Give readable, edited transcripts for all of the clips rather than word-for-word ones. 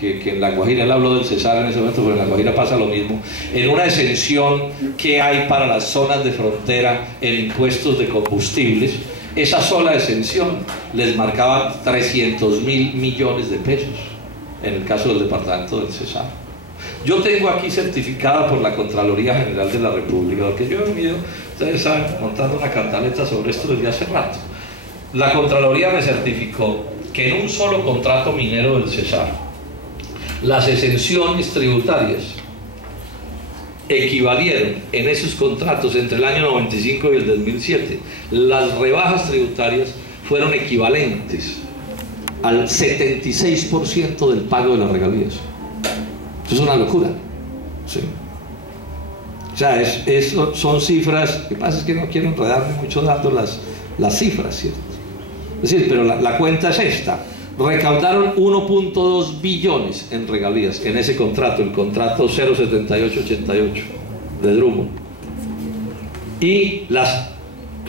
que en La Guajira, él habló del Cesar en ese momento, pero en La Guajira pasa lo mismo, en una exención que hay para las zonas de frontera en impuestos de combustibles, esa sola exención les marcaba 300.000 millones de pesos en el caso del departamento del Cesar. Yo tengo aquí certificada por la Contraloría General de la República, porque yo he venido, ustedes saben, montando una cantaleta sobre esto desde hace rato. La Contraloría me certificó que en un solo contrato minero del Cesar, las exenciones tributarias equivalieron en esos contratos entre el año 95 y el 2007, las rebajas tributarias fueron equivalentes al 76% del pago de las regalías. Eso es una locura, ¿sí? O sea, son cifras, lo que pasa es que no quiero enredarme mucho dando las cifras, ¿cierto? Es decir, pero la cuenta es esta: recaudaron 1.2 billones en regalías en ese contrato, el contrato 07888 de Drummond, y las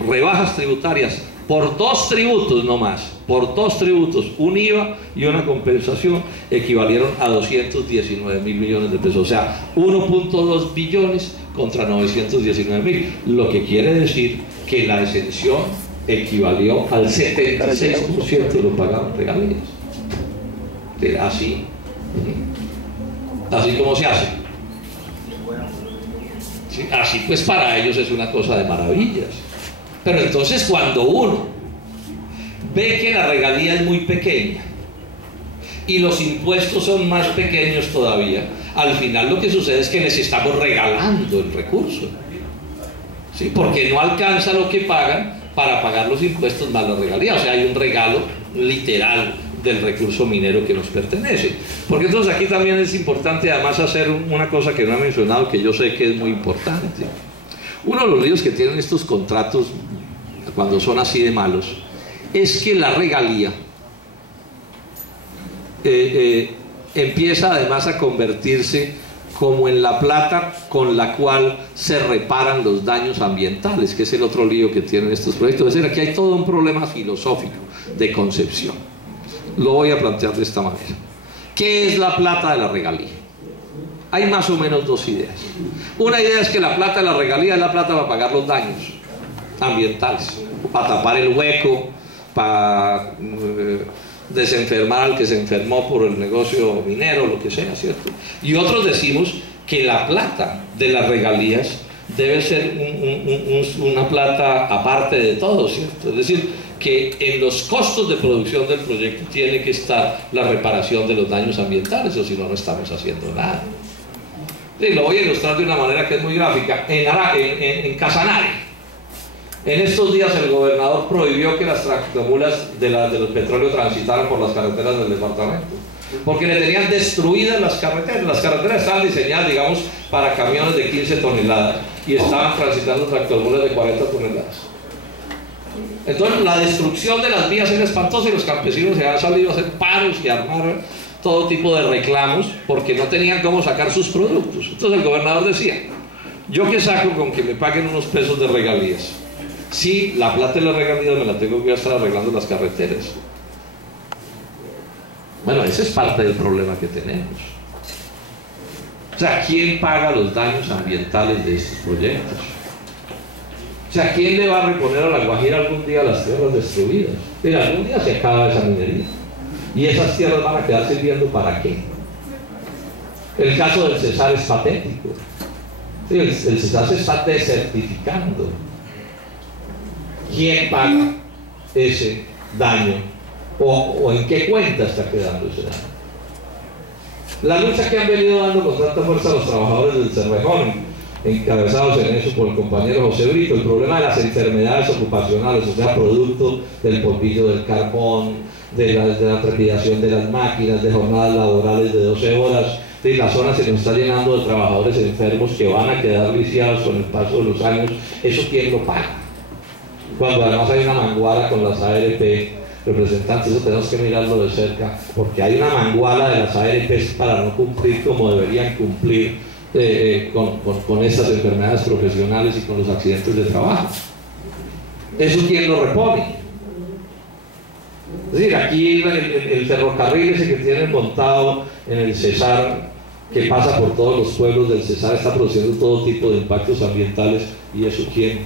rebajas tributarias por dos tributos nomás, por dos tributos, un IVA y una compensación, equivalieron a 219.000 millones de pesos. O sea, 1.2 billones contra 919.000, lo que quiere decir que la exención equivalió al 76% de lo pagado en regalías. Así como se hace. ¿Sí? Así pues para ellos es una cosa de maravillas. Pero entonces cuando uno ve que la regalía es muy pequeña y los impuestos son más pequeños todavía, al final lo que sucede es que les estamos regalando el recurso, ¿sí? Porque no alcanza lo que pagan para pagar los impuestos más la regalía. O sea, hay un regalo literal del recurso minero que nos pertenece. Porque entonces aquí también es importante además hacer una cosa que no he mencionado, que yo sé que es muy importante. Uno de los líos que tienen estos contratos cuando son así de malos es que la regalía empieza además a convertirse como en la plata con la cual se reparan los daños ambientales, que es el otro lío que tienen estos proyectos. Es decir, aquí hay todo un problema filosófico de concepción. Lo voy a plantear de esta manera. ¿Qué es la plata de la regalía? Hay más o menos dos ideas. Una idea es que la plata de la regalía es la plata para pagar los daños ambientales, para tapar el hueco, para desenfermar al que se enfermó por el negocio minero, lo que sea, ¿cierto? Y otros decimos que la plata de las regalías debe ser una plata aparte de todo, ¿cierto? Es decir, que en los costos de producción del proyecto tiene que estar la reparación de los daños ambientales, o si no, no estamos haciendo nada. Sí, lo voy a ilustrar de una manera que es muy gráfica. En Casanare, en estos días el gobernador prohibió que las tractomulas de los petróleos transitaran por las carreteras del departamento, porque le tenían destruidas las carreteras. Las carreteras estaban diseñadas, digamos, para camiones de 15 toneladas y estaban transitando tractomulas de 40 toneladas. Entonces la destrucción de las vías era espantosa y los campesinos se han salido a hacer paros y a armar todo tipo de reclamos porque no tenían cómo sacar sus productos. Entonces el gobernador decía: ¿yo qué saco con que me paguen unos pesos de regalías? Sí, la plata de las regalías me la tengo que estar arreglando las carreteras. Bueno, ese es parte del problema que tenemos. O sea, ¿quién paga los daños ambientales de estos proyectos? O sea, ¿quién le va a reponer a La Guajira algún día las tierras destruidas? Mira, algún día se acaba esa minería y esas tierras van a quedar sirviendo ¿para qué? El caso del Cesar es patético. Sí, el Cesar se está desertificando. ¿Quién paga ese daño? ¿O en qué cuenta está quedando ese daño? La lucha que han venido dando con tanta fuerza los trabajadores del Cerrejón, encabezados en eso por el compañero José Brito, el problema de las enfermedades ocupacionales, o sea, producto del polvillo del carbón, de la trepidación de las máquinas, de jornadas laborales de 12 horas, de la zona se nos está llenando de trabajadores enfermos que van a quedar viciados con el paso de los años. ¿Eso quién lo paga? Cuando además hay una manguala con las ARP, representantes, eso tenemos que mirarlo de cerca, porque hay una manguala de las ARP para no cumplir como deberían cumplir con estas enfermedades profesionales y con los accidentes de trabajo. ¿Eso quién lo repone? Es decir, aquí el ferrocarril ese que tienen montado en el Cesar, que pasa por todos los pueblos del Cesar, está produciendo todo tipo de impactos ambientales, y eso ¿quién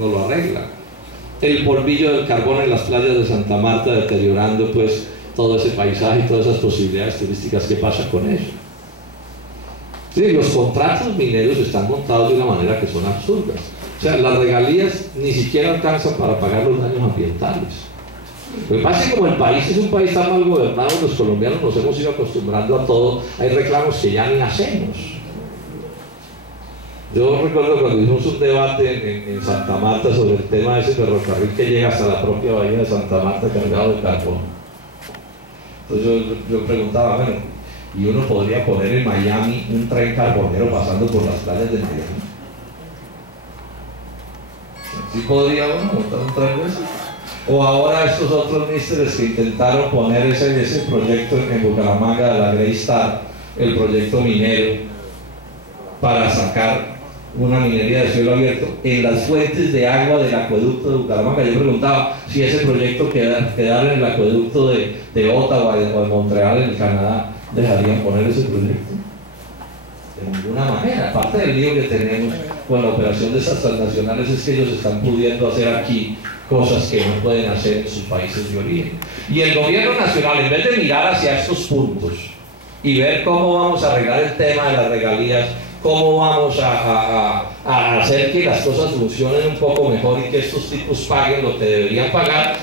no lo arregla? El polvillo del carbón en las playas de Santa Marta, deteriorando pues todo ese paisaje y todas esas posibilidades turísticas. ¿Qué pasa con eso? Sí, los contratos mineros están montados de una manera que son absurdas. O sea, las regalías ni siquiera alcanzan para pagar los daños ambientales. Lo que pasa es que como el país es un país tan mal gobernado, los colombianos nos hemos ido acostumbrando a todo. Hay reclamos que ya ni hacemos. Yo recuerdo cuando hicimos un debate en Santa Marta sobre el tema de ese ferrocarril que llega hasta la propia bahía de Santa Marta cargado de carbón. Entonces yo preguntaba, bueno, ¿y uno podría poner en Miami un tren carbonero pasando por las playas de Miami? ¿Sí podría uno montar un tren de eso? O ahora estos otros místeres que intentaron poner ese proyecto en Bucaramanga de la Greystar, el proyecto minero, para sacar una minería de cielo abierto en las fuentes de agua del acueducto de Bucaramanga. Yo preguntaba si ese proyecto quedara en el acueducto de Ottawa o de Montreal en el Canadá, ¿dejarían poner ese proyecto? De ninguna manera. Parte del lío que tenemos con la operación de estas transnacionales es que ellos están pudiendo hacer aquí cosas que no pueden hacer en sus países de origen. Y el gobierno nacional, en vez de mirar hacia estos puntos y ver cómo vamos a arreglar el tema de las regalías, cómo vamos a hacer que las cosas funcionen un poco mejor y que estos tipos paguen lo que deberían pagar,